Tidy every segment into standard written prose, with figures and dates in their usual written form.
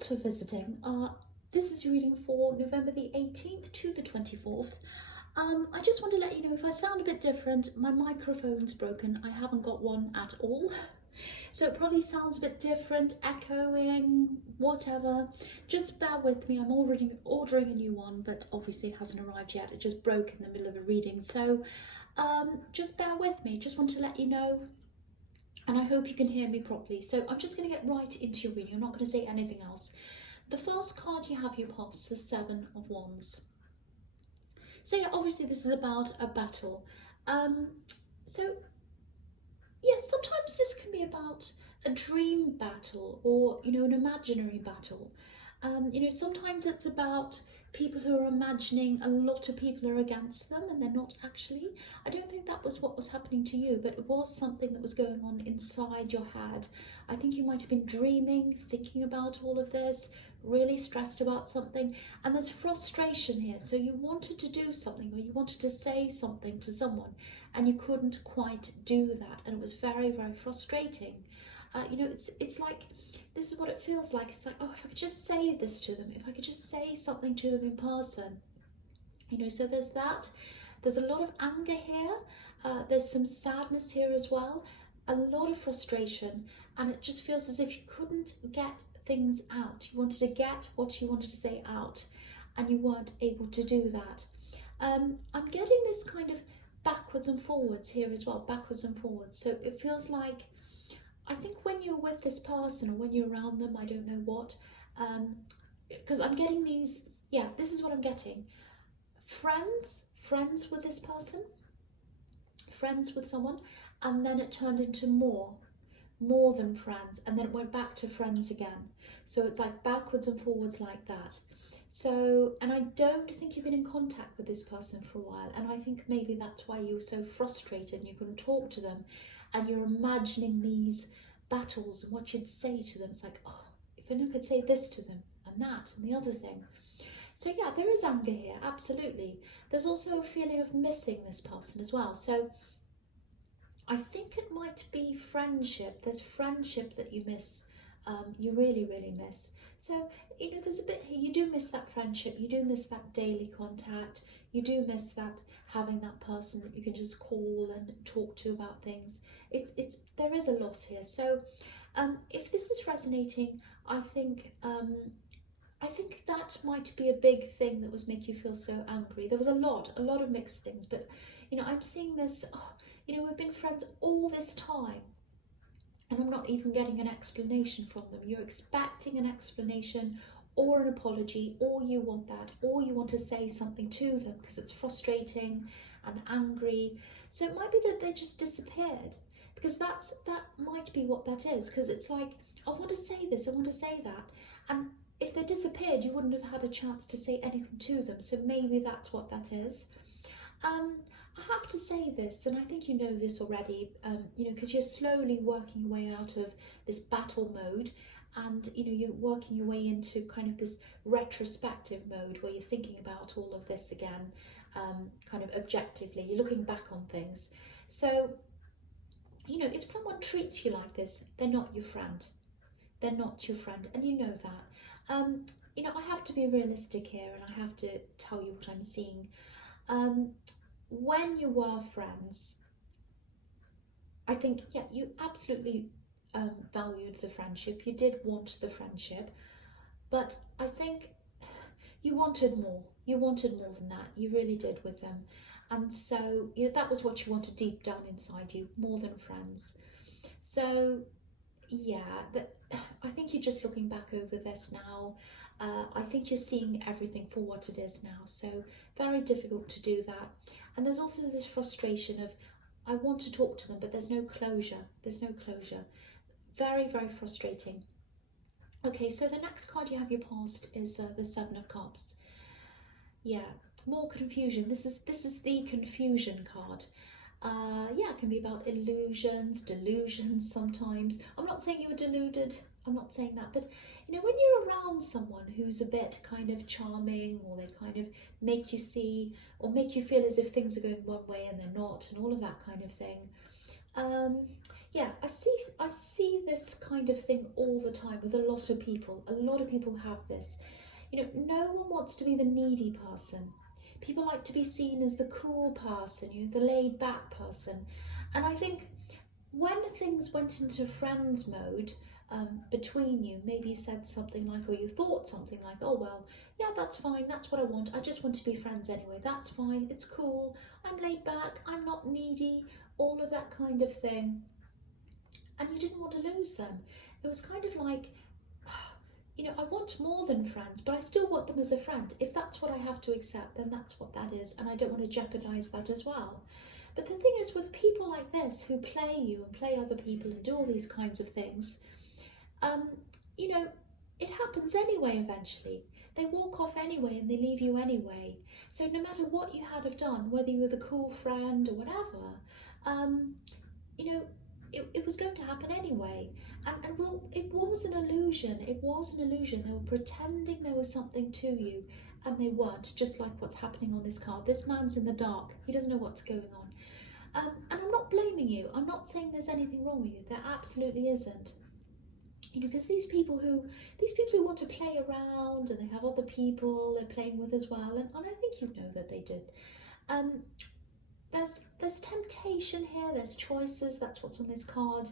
Thanks for visiting. This is your reading for November the 18th to the 24th. I just want to let you know if I sound a bit different, my microphone's broken. I haven't got one at all. So it probably sounds a bit different, echoing, whatever. Just bear with me. I'm already ordering a new one, but obviously it hasn't arrived yet. It just broke in the middle of a reading. So just bear with me. Just want to let you know. And I hope you can hear me properly. So I'm just going to get right into your reading. I'm not going to say anything else. The first card you have, you pass the Seven of Wands. So yeah, obviously this is about a battle. So yeah, sometimes this can be about a dream battle or, an imaginary battle. Sometimes it's about people who are imagining a lot of people are against them and they're not actually. I don't think that was what was happening to you, but it was something that was going on inside your head. I think you might have been dreaming, thinking about all of this, really stressed about something, and there's frustration here. So you wanted to do something, or you wanted to say something to someone and you couldn't quite do that, and it was very, very frustrating. It's like, this is what it feels like. It's like, oh, if I could just say this to them, if I could just say something to them in person. So there's that. There's a lot of anger here. There's some sadness here as well. A lot of frustration, and it just feels as if you couldn't get things out. You wanted to get what you wanted to say out, and you weren't able to do that. I'm getting this kind of backwards and forwards here as well, backwards and forwards. So it feels like, I think when you're with this person or when you're around them, I don't know what, because I'm getting these, yeah, this is what I'm getting. Friends with this person, friends with someone, and then it turned into more than friends, and then it went back to friends again. So it's like backwards and forwards like that. So, and I don't think you've been in contact with this person for a while, and I think maybe that's why you were so frustrated and you couldn't talk to them, and you're imagining these battles and what you'd say to them. It's like, oh, if I could say this to them and that and the other thing. So yeah, there is anger here, absolutely. There's also a feeling of missing this person as well. So I think it might be friendship. There's friendship that you miss. You really, really miss. So, there's a bit here. You do miss that friendship. You do miss that daily contact. You do miss that having that person that you can just call and talk to about things. There is a loss here. So, if this is resonating, I think that might be a big thing that was making you feel so angry. There was a lot of mixed things, but I'm seeing this. Oh, we've been friends all this time, and I'm not even getting an explanation from them. You're expecting an explanation or an apology, or you want that, or you want to say something to them because it's frustrating and angry. So it might be that they just disappeared, because that might be what that is, because it's like, I want to say this, I want to say that, and if they disappeared, you wouldn't have had a chance to say anything to them. So maybe that's what that is. I have to say this, and I think you know this already, because you're slowly working your way out of this battle mode, and you're working your way into kind of this retrospective mode where you're thinking about all of this again, kind of objectively. You're looking back on things. So, if someone treats you like this, they're not your friend. They're not your friend, and you know that. I have to be realistic here, and I have to tell you what I'm seeing. When you were friends, I think, yeah, you absolutely valued the friendship. You did want the friendship, but I think you wanted more. You wanted more than that. You really did with them. And so, that was what you wanted deep down inside you, more than friends. So, yeah, I think you're just looking back over this now. I think you're seeing everything for what it is now. So very difficult to do that. And there's also this frustration of, I want to talk to them, but there's no closure. There's no closure. Very, very frustrating. Okay, so the next card you have your past is the Seven of Cups. Yeah, more confusion. This is the confusion card. Yeah, it can be about illusions, delusions sometimes. I'm not saying you were deluded, I'm not saying that, but when you're around someone who's a bit kind of charming, or they kind of make you see or make you feel as if things are going one way and they're not, and all of that kind of thing, Yeah, I see this kind of thing all the time with a lot of people. A lot of people have this. You know, no one wants to be the needy person. People like to be seen as the cool person, you know, the laid back person. And I think when things went into friends mode, between you, maybe you said something like, or you thought something like, oh, well, yeah, that's fine, that's what I want, I just want to be friends anyway, that's fine, it's cool, I'm laid back, I'm not needy, all of that kind of thing. And you didn't want to lose them. It was kind of like, you know, I want more than friends, but I still want them as a friend. If that's what I have to accept, then that's what that is, and I don't want to jeopardize that as well. But the thing is, with people like this who play you and play other people and do all these kinds of things, um, you know, it happens anyway eventually. They walk off anyway and they leave you anyway. So no matter what you had have done, whether you were the cool friend or whatever, um, you know, it was going to happen anyway. And well, it was an illusion. It was an illusion. They were pretending there was something to you and they weren't, just like what's happening on this card. This man's in the dark. He doesn't know what's going on. And I'm not blaming you. I'm not saying there's anything wrong with you. There absolutely isn't. You know, because these people who want to play around and they have other people they're playing with as well, and I think you know that they did. Um, there's temptation here, there's choices, that's what's on this card.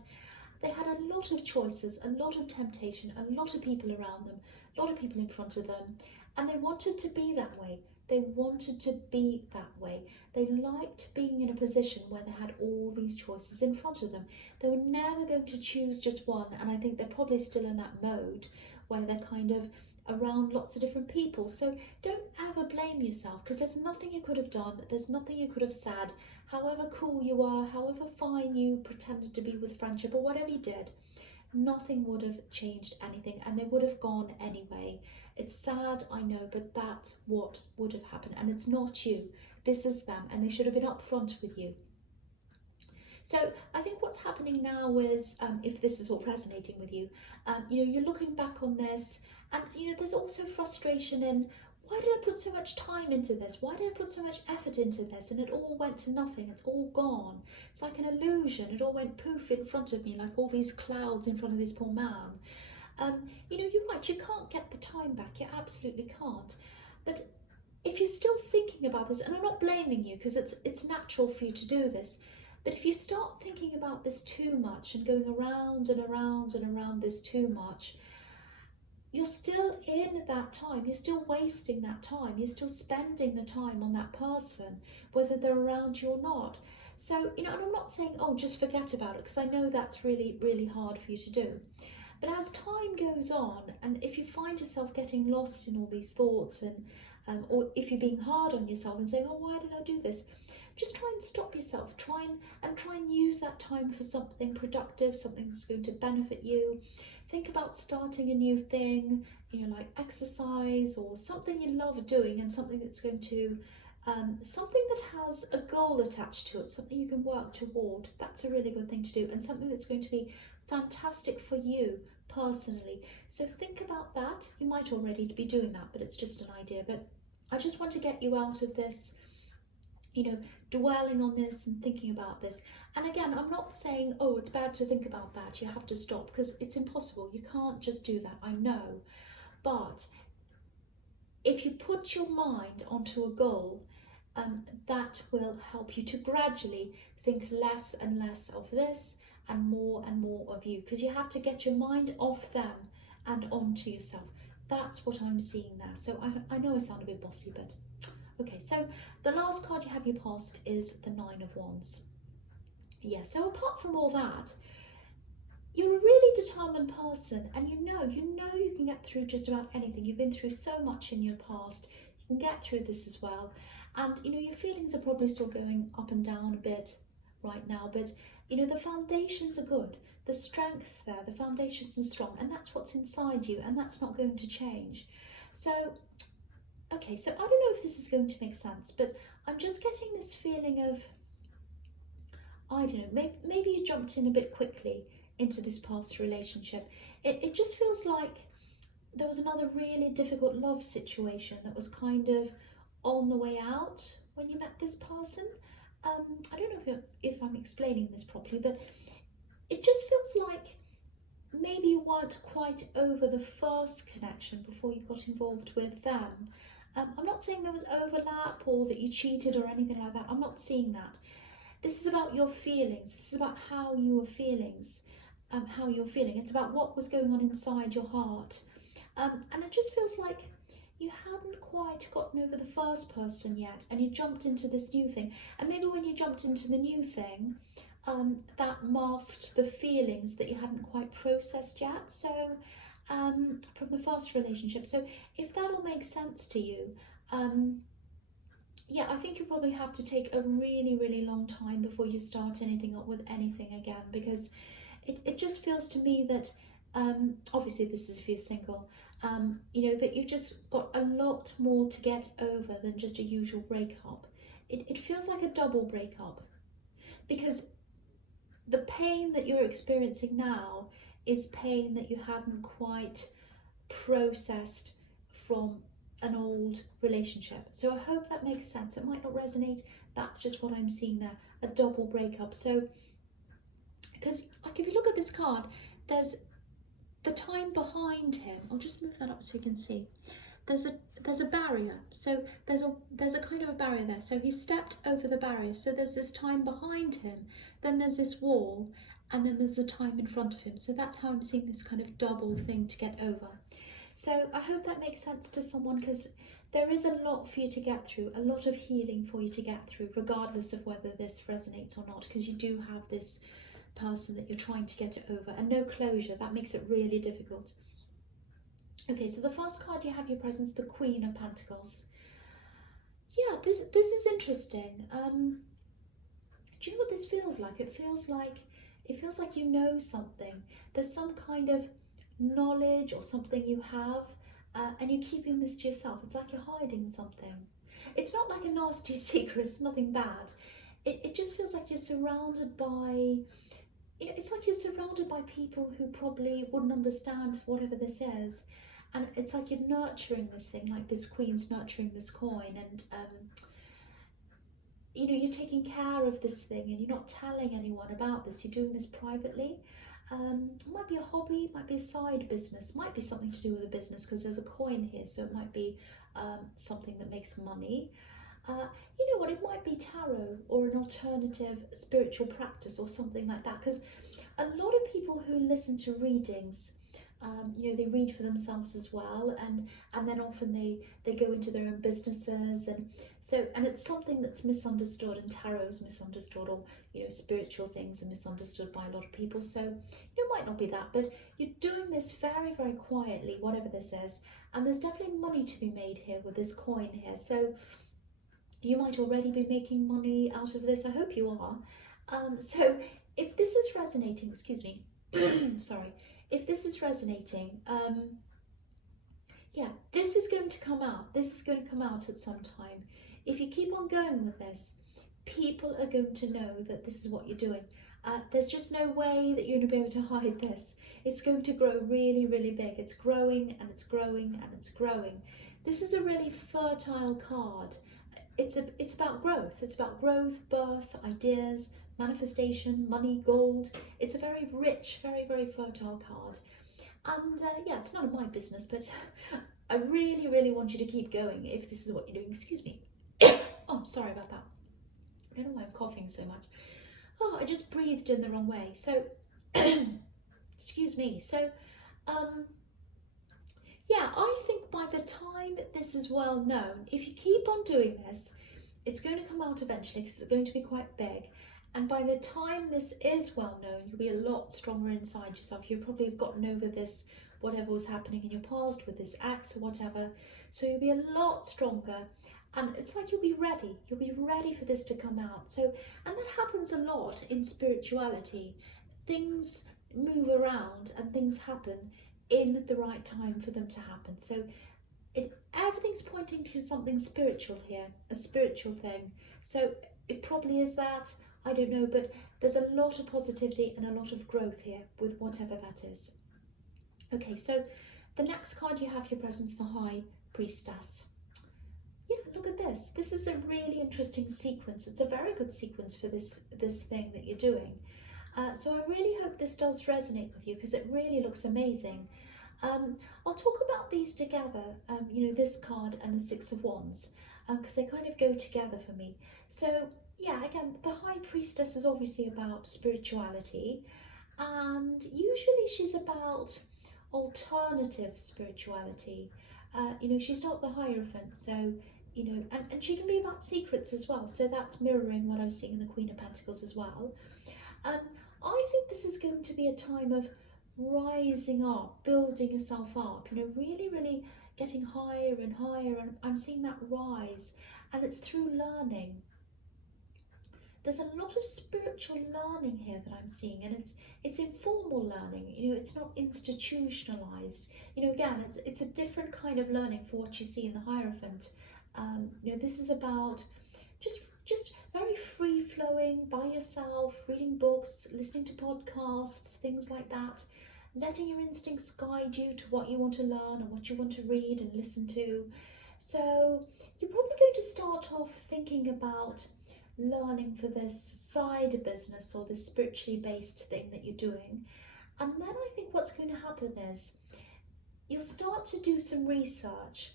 They had a lot of choices, a lot of temptation, a lot of people around them, a lot of people in front of them, and they wanted to be that way. They wanted to be that way. They liked being in a position where they had all these choices in front of them. They were never going to choose just one, and I think they're probably still in that mode where they're kind of around lots of different people. So don't ever blame yourself, because there's nothing you could have done, there's nothing you could have said, however cool you are, however fine you pretended to be with friendship or whatever you did, nothing would have changed anything and they would have gone anyway. It's sad, I know, but that's what would have happened, and it's not you, this is them, and they should have been upfront with you. So I think what's happening now is, if this is all resonating with you, you know, you're looking back on this, and you know, there's also frustration in, why did I put so much time into this? Why did I put so much effort into this? And it all went to nothing. It's all gone. It's like an illusion. It all went poof in front of me, like all these clouds in front of this poor man. You know, you're right. You can't get the time back. You absolutely can't. But if you're still thinking about this, and I'm not blaming you because it's natural for you to do this, but if you start thinking about this too much and going around and around and around this too much, you're still in that time, you're still wasting that time, you're still spending the time on that person, whether they're around you or not. So, you know, and I'm not saying, oh, just forget about it, because I know that's really, really hard for you to do. But as time goes on, and if you find yourself getting lost in all these thoughts, and or if you're being hard on yourself and saying, oh, why did I do this? Just try and stop yourself, try and use that time for something productive, something that's going to benefit you. Think about starting a new thing, you know, like exercise or something you love doing, and something that's going to, something that has a goal attached to it, something you can work toward. That's a really good thing to do, and something that's going to be fantastic for you personally. So think about that. You might already be doing that, but it's just an idea. But I just want to get you out of this, you know, dwelling on this and thinking about this. And again, I'm not saying, oh, it's bad to think about that, you have to stop, because it's impossible. You can't just do that, I know. But if you put your mind onto a goal, that will help you to gradually think less and less of this and more of you, because you have to get your mind off them and onto yourself. That's what I'm seeing there. So I know I sound a bit bossy, but okay. So the last card you have your past is the Nine of Wands. Yeah, so apart from all that, you're a really determined person, and you know you can get through just about anything. You've been through so much in your past, you can get through this as well. And you know, your feelings are probably still going up and down a bit right now, but you know, the foundations are good, the strength's there, the foundations are strong, and that's what's inside you, and that's not going to change. So okay, so I don't know if this is going to make sense, but I'm just getting this feeling of, I don't know, maybe you jumped in a bit quickly into this past relationship. It just feels like there was another really difficult love situation that was kind of on the way out when you met this person. I don't know if I'm explaining this properly, but it just feels like maybe you weren't quite over the first connection before you got involved with them. I'm not saying there was overlap or that you cheated or anything like that. I'm not seeing that. This is about your feelings. This is about how you were how you're feeling. It's about what was going on inside your heart. And it just feels like you hadn't quite gotten over the first person yet, and you jumped into this new thing. And maybe when you jumped into the new thing, that masked the feelings that you hadn't quite processed yet. So from the first relationship. So if that all makes sense to you, yeah, I think you probably have to take a really, really long time before you start anything up with anything again, because it just feels to me that, obviously this is if you're single, you know, that you've just got a lot more to get over than just a usual breakup. It feels like a double breakup, because the pain that you're experiencing now is pain that you hadn't quite processed from an old relationship. So I hope that makes sense. It might not resonate. That's just what I'm seeing there, a double breakup. So, because like if you look at this card, there's the time behind him. I'll just move that up so you can see. There's a barrier. So there's a kind of a barrier there. So he stepped over the barrier. So there's this time behind him. Then there's this wall, and then there's a time in front of him. So that's how I'm seeing this kind of double thing to get over. So I hope that makes sense to someone, because there is a lot for you to get through, a lot of healing for you to get through, regardless of whether this resonates or not, because you do have this person that you're trying to get it over, and no closure. That makes it really difficult. Okay, so the first card you have your presence, the Queen of Pentacles. Yeah, this is interesting. Do you know what this feels like? It feels like you know something. There's some kind of knowledge or something you have, and you're keeping this to yourself. It's like you're hiding something. It's not like a nasty secret. It's nothing bad. It just feels like you're surrounded by, it's like you're surrounded by people who probably wouldn't understand whatever this is. And it's like you're nurturing this thing, like this queen's nurturing this coin, and you're taking care of this thing, and you're not telling anyone about this. You're doing this privately. It might be a hobby, it might be a side business, might be something to do with a business, because there's a coin here, so it might be something that makes money. You know what, it might be tarot or an alternative spiritual practice or something like that, because a lot of people who listen to readings, they read for themselves as well, and then often they go into their own businesses, and it's something that's misunderstood, and tarot's misunderstood, or spiritual things are misunderstood by a lot of people. So it might not be that, but you're doing this very, very quietly, whatever this is, and there's definitely money to be made here with this coin here. So you might already be making money out of this. I hope you are. So if this is resonating, excuse me, sorry. If this is resonating, yeah, this is going to come out. This is going to come out at some time. If you keep on going with this, people are going to know that this is what you're doing. There's just no way that you're going to be able to hide this. It's going to grow really, really big. It's growing and it's growing and it's growing. This is a really fertile card. It's about growth. It's about growth, birth, ideas, manifestation, money, gold. It's a very rich, very, very fertile card. And yeah, it's none of my business, but I really, really want you to keep going if this is what you're doing. Excuse me. Oh, sorry about that. I don't know why I'm coughing so much. Oh, I just breathed in the wrong way. So, excuse me. So, yeah, I think by the time this is well known, if you keep on doing this, it's going to come out eventually, because it's going to be quite big. And by the time this is well known, you'll be a lot stronger inside yourself. You probably have gotten over this, whatever was happening in your past with this ex or whatever. So you'll be a lot stronger. And it's like you'll be ready. You'll be ready for this to come out. So, and that happens a lot in spirituality. Things move around and things happen in the right time for them to happen. So everything's pointing to something spiritual here, a spiritual thing. So it probably is that. I don't know, but there's a lot of positivity and a lot of growth here with whatever that is. Okay, so the next card you have your presence, the High Priestess. Yeah, look at this. This is a really interesting sequence. It's a very good sequence for this thing that you're doing. So I really hope this does resonate with you because it really looks amazing. I'll talk about these together, this card and the Six of Wands, because they kind of go together for me. So yeah, again, the High Priestess is obviously about spirituality, and usually she's about alternative spirituality. She's not the Hierophant, so and she can be about secrets as well. So that's mirroring what I was seeing in the Queen of Pentacles as well. Um, I think this is going to be a time of rising up, building yourself up, really, really getting higher and higher. And I'm seeing that rise, and it's through learning. There's a lot of spiritual learning here that I'm seeing, and it's informal learning. It's not institutionalized. Again, it's a different kind of learning for what you see in the Hierophant. This is about just very free flowing by yourself, reading books, listening to podcasts, things like that, letting your instincts guide you to what you want to learn or what you want to read and listen to. So you're probably going to start off thinking about learning for this side business or this spiritually based thing that you're doing. And then I think what's going to happen is you'll start to do some research.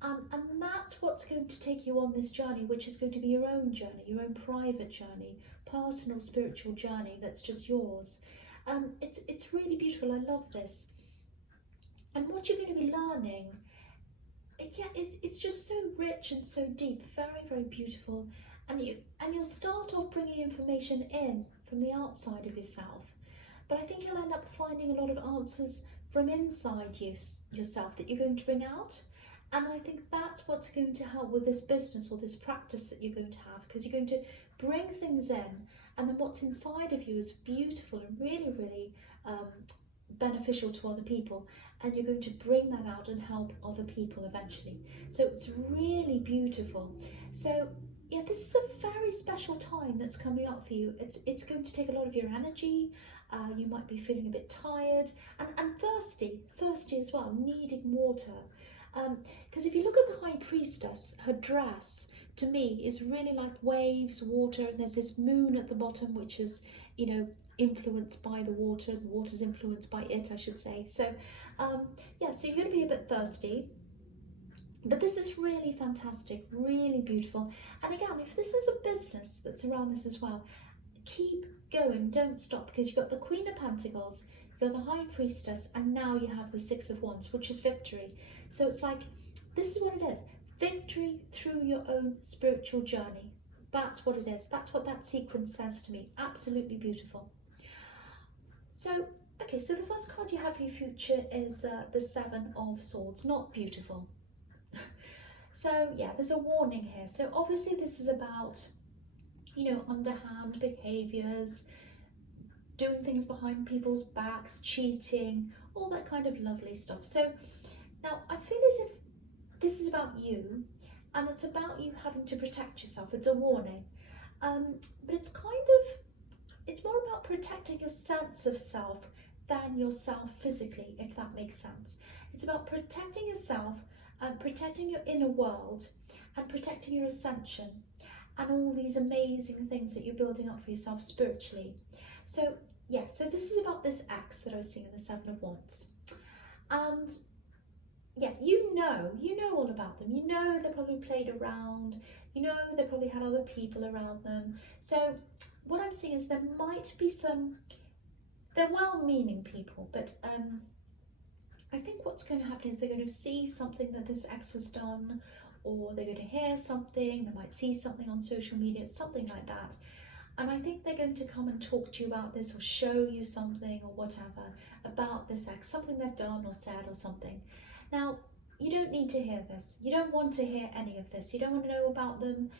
And that's what's going to take you on this journey, which is going to be your own journey, your own private journey, personal spiritual journey that's just yours. It's really beautiful. I love this. And what you're going to be learning, it's just so rich and so deep, very, very beautiful. And you'll start off bringing information in from the outside of yourself. But I think you'll end up finding a lot of answers from inside yourself that you're going to bring out. And I think that's what's going to help with this business or this practice that you're going to have, because you're going to bring things in, and then what's inside of you is beautiful and really, really beneficial to other people, and you're going to bring that out and help other people eventually. So it's really beautiful. So yeah, this is a very special time that's coming up for you. It's going to take a lot of your energy. You might be feeling a bit tired and thirsty as well, needing water. Because if you look at the High Priestess, her dress to me is really like waves, water, and there's this moon at the bottom, which is, influenced by the water's influenced by it, I should say. So, yeah, so you're going to be a bit thirsty. But this is really fantastic, really beautiful. And again, if this is a business that's around this as well, keep going, don't stop, because you've got the Queen of Pentacles, you've got the High Priestess, and now you have the Six of Wands, which is victory. So it's like, this is what it is. Victory through your own spiritual journey. That's what it is. That's what that sequence says to me. Absolutely beautiful. So, okay, so the first card you have for your future is the Seven of Swords. Not beautiful. So, yeah, there's a warning here. So obviously this is about, underhand behaviours, doing things behind people's backs, cheating, all that kind of lovely stuff. So now I feel as if this is about you, and it's about you having to protect yourself. It's a warning, but it's more about protecting your sense of self than yourself physically, if that makes sense. It's about protecting yourself and protecting your inner world and protecting your ascension and all these amazing things that you're building up for yourself spiritually. So yeah, so this is about this ex that I was seeing in the Seven of Wands. And yeah, you know all about them. They probably played around. They probably had other people around them. So what I'm seeing is there might be they're well-meaning people, but I think what's going to happen is they're going to see something that this ex has done, or they're going to hear something, they might see something on social media, something like that. And I think they're going to come and talk to you about this, or show you something or whatever about this ex, something they've done or said or something. Now, you don't need to hear this. You don't want to hear any of this. You don't want to know about them.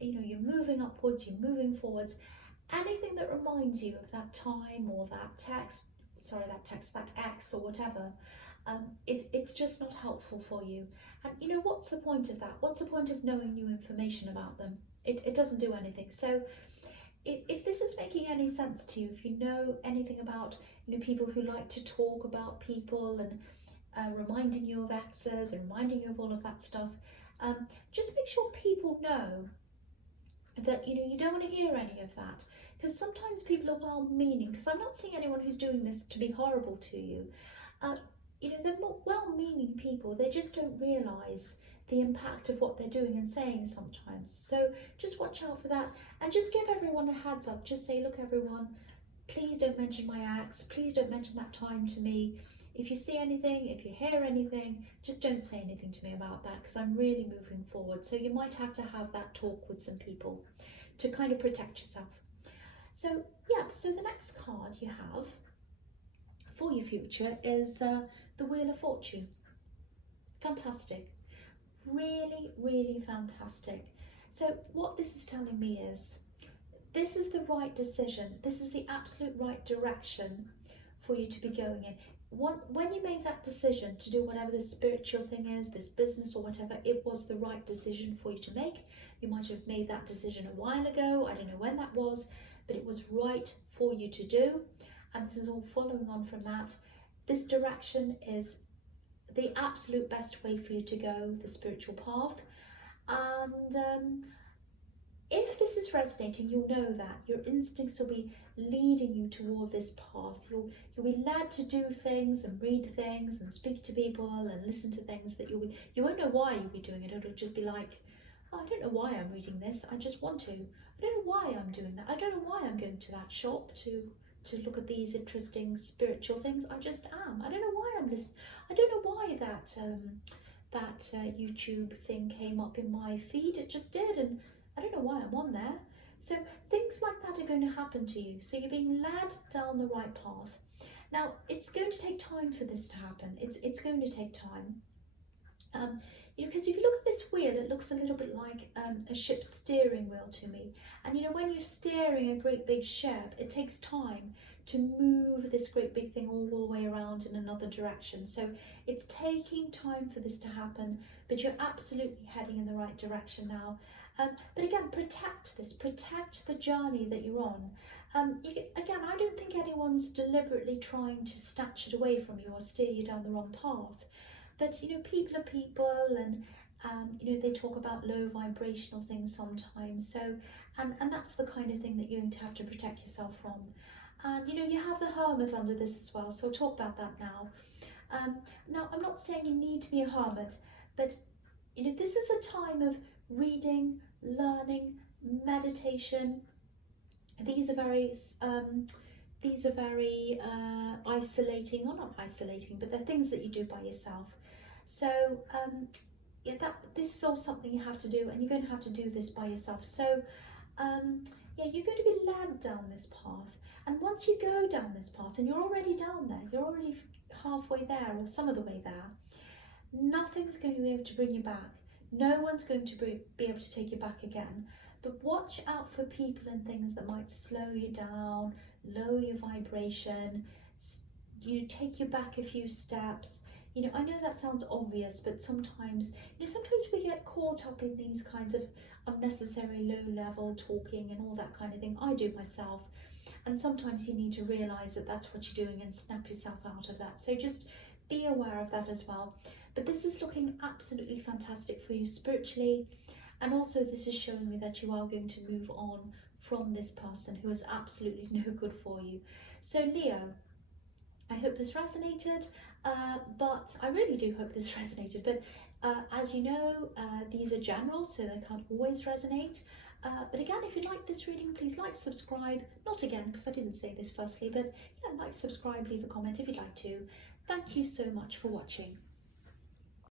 You're moving upwards, you're moving forwards. Anything that reminds you of that time or that ex or whatever, it's just not helpful for you. And what's the point of that? What's the point of knowing new information about them? It doesn't do anything. So if this is making any sense to you, if you know anything about people who like to talk about people and reminding you of exes and reminding you of all of that stuff, just make sure people know that you don't want to hear any of that, because sometimes people are well-meaning, because I'm not seeing anyone who's doing this to be horrible to you. You know, they're more well-meaning people, they just don't realise the impact of what they're doing and saying sometimes. So just watch out for that, and just give everyone a heads up. Just say, look everyone, please don't mention my ex, please don't mention that time to me. If you see anything, if you hear anything, just don't say anything to me about that, because I'm really moving forward. So you might have to have that talk with some people to kind of protect yourself. So yeah, so the next card you have for your future is the Wheel of Fortune. Fantastic. Really, really fantastic. So what this is telling me is, this is the right decision. This is the absolute right direction for you to be going in. When you made that decision to do whatever this spiritual thing is, this business or whatever, it was the right decision for you to make. You might have made that decision a while ago. I don't know when that was, but it was right for you to do. And this is all following on from that. This direction is the absolute best way for you to go, the spiritual path. And if this is resonating, you'll know that your instincts will be leading you toward this path. You'll be led to do things and read things and speak to people and listen to things that you won't know why you'll be doing it. It'll just be like, oh, I don't know why I'm reading this, I just want to. I don't know why I'm doing that. I don't know why I'm going to that shop to look at these interesting spiritual things. I just am. I don't know why I'm listening. I don't know why that YouTube thing came up in my feed. It just did, and I don't know why I'm on there. So things like that are going to happen to you. So you're being led down the right path. Now, it's going to take time for this to happen. It's going to take time. You know, because if you look at this wheel, it looks a little bit like a ship's steering wheel to me. And you know, when you're steering a great big ship, it takes time to move this great big thing all the way around in another direction. So it's taking time for this to happen, but you're absolutely heading in the right direction now. But again, protect this, protect the journey that you're on. Again, I don't think anyone's deliberately trying to snatch it away from you or steer you down the wrong path. But you know, people are people, and you know, they talk about low vibrational things sometimes. So, and that's the kind of thing that you're going to have to protect yourself from. And you know, you have the Hermit under this as well, so I'll talk about that now. Now, I'm not saying you need to be a hermit, but you know, this is a time of reading, learning, meditation. These are very isolating, or not isolating, but they're things that you do by yourself. So yeah, this is all something you have to do, and you're going to have to do this by yourself. So yeah, you're going to be led down this path, and once you go down this path, and you're already down there, you're already halfway there, or some of the way there, nothing's going to be able to bring you back. No one's going to be able to take you back again. But watch out for people and things that might slow you down, lower your vibration, you take you back a few steps. You know, I know that sounds obvious, but sometimes, you know, sometimes we get caught up in these kinds of unnecessary low-level talking and all that kind of thing. I do myself. And sometimes you need to realise that that's what you're doing and snap yourself out of that. So just be aware of that as well. But this is looking absolutely fantastic for you spiritually. And also this is showing me that you are going to move on from this person who is absolutely no good for you. So Leo, I hope this resonated, but I really do hope this resonated. But as you know, these are general, so they can't always resonate. But again, if you like this reading, please like, subscribe. Not again, because I didn't say this firstly, but yeah, like, subscribe, leave a comment if you'd like to. Thank you so much for watching.